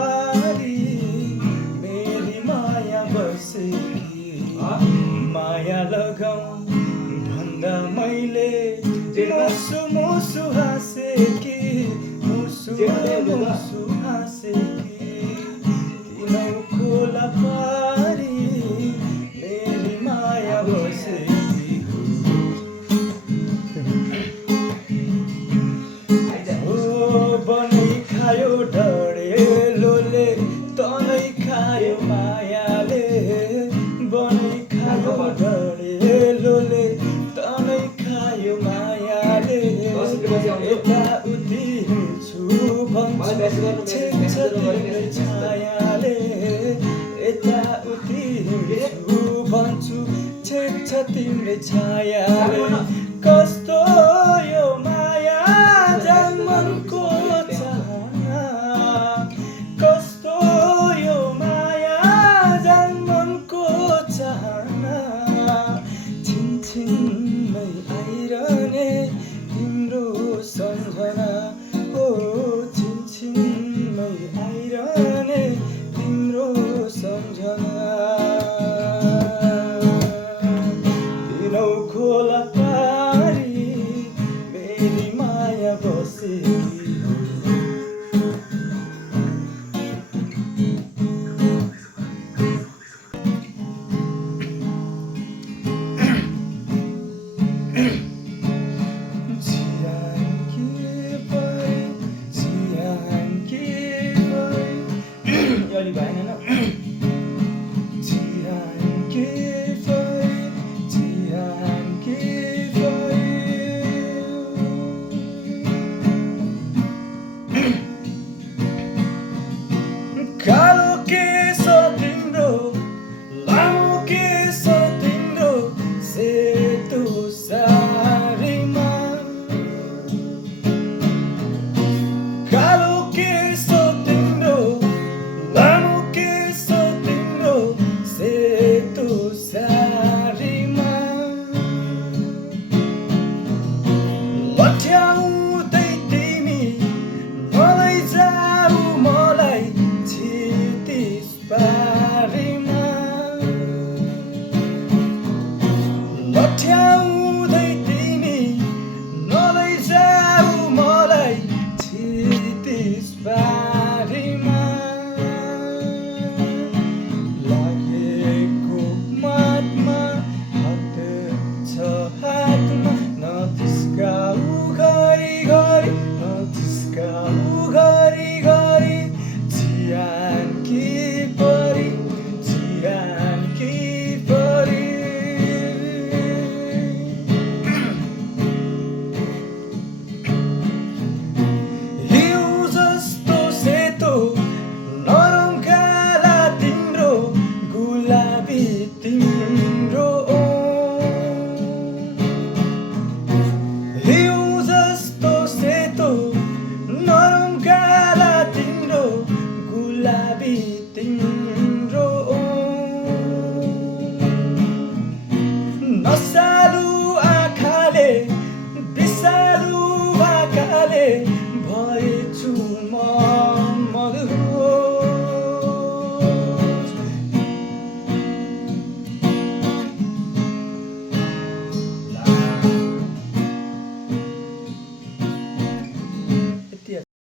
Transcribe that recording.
पारी मेरी माया बसेकी माया लगाऊ भन्दा मैले मुसु मुसु हाँसेकी मुसु मुसु हाँसेकी तिनै खोला पारी मेरी माया बसेकी बनै खायो डढेलोले तनै खायो मायाले बनै खायो डढेलोले तनै खायो मायाले यताउति हिँड्छु भन्छु छेक्छ तिम्रै छायाले यताउति हिँड्छु भन्छु छेक्छ तिम्रै छायाले कस्तो यो माया जन्मनको चाहना कस्तो यो माया जन्मनको चाहना छिनछिनमै आइरहने तिम्रो सम्झना हो छिनछिनमै आइरहने तिम्रो सम्झना दिनौ खोला पारी मेरी माया बसेकी अलि भएन कालो केस तिम्रो लामो केस तिम्रो सेतो सारीमा कालो केस तिम्रो लामो केस तिम्रो सेतो सारीमा लट्याउँदै तिमी मलाई जाऊ मलाई छिर्तिस पारीमा लट्याउँदै तिमी नलैजाऊ मलाई छिर्तिस पारीमा लागेको माटमा हात छ हातमा नतिस्काऊ घरि घरि नतिस्काऊ घरि घरि चिहानकी परी चिहानकी परी हिउँ जस्तो सेतो नरम काला तिम्रो गुलाबी तिम्रो हिउँ जस्तो सेतो नरम काला तिम्रो गुलाबी तिम्रो